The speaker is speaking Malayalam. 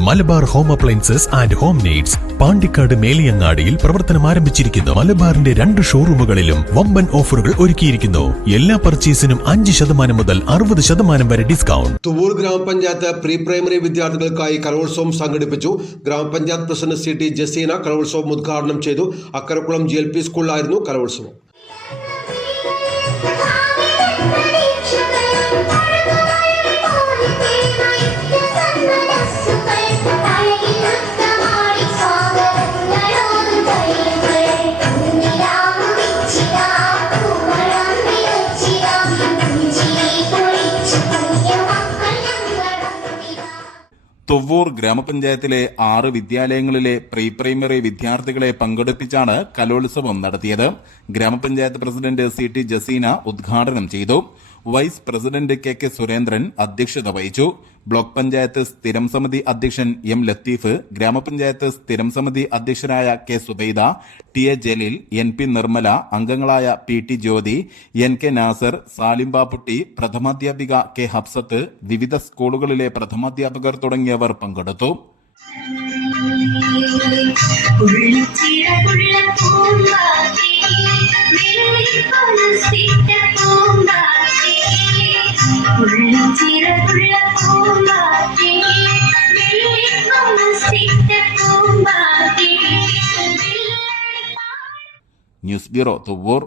Malabar home appliances and home needs Pandikkad മേലിയങ്ങാടിയിൽ പ്രവർത്തനം ആരംഭിച്ചിരിക്കുന്നു. മലബാറിന്റെ രണ്ട് ഷോറൂമുകളിലും വമ്പൻ ഓഫറുകൾ ഒരുക്കിയിരിക്കുന്നു. എല്ലാ പർച്ചേസിനും അഞ്ച് ശതമാനം മുതൽ അറുപത് ശതമാനം വരെ ഡിസ്കൗണ്ട്. തുവൂർ ഗ്രാമപഞ്ചായത്ത് പ്രീ പ്രൈമറി വിദ്യാർത്ഥികൾക്കായി കലോത്സവം സംഘടിപ്പിച്ചു. ഗ്രാമപഞ്ചായത്ത് പ്രസിഡന്റ് സി ടി ജസീന കലോത്സവം ഉദ്ഘാടനം ചെയ്തു. അക്കരക്കുളം ജി എൽ പി സ്കൂളിലായിരുന്നു കലോത്സവം. തുവ്വൂർ ഗ്രാമപഞ്ചായത്തിലെ ആറ് വിദ്യാലയങ്ങളിലെ പ്രീ പ്രൈമറി വിദ്യാർത്ഥികളെ പങ്കെടുപ്പിച്ചാണ് കലോത്സവം നടത്തിയത്. ഗ്രാമപഞ്ചായത്ത് പ്രസിഡന്റ് സി ടി ജസീന ഉദ്ഘാടനം ചെയ്തു. Vice president K K Surendran അധ്യക്ഷത വഹിച്ചു. ബ്ലോക്ക് പഞ്ചായത്ത് സ്ഥിരം സമിതി അധ്യക്ഷൻ എം ലത്തീഫ് ഗ്രാമപഞ്ചായത്ത് സ്ഥിരം സമിതി അധ്യക്ഷനായ K Subaida T A Jaleel N P Nirmala അംഗങ്ങളായ P T Jyothi N K Nasar Salim Bapputty പ്രഥമാധ്യാപിക K Habsath വിവിധ സ്കൂളുകളിലെ പ്രഥമാധ്യാപകർ തുടങ്ങിയവർ പങ്കെടുത്തു. News bureau Thuvvur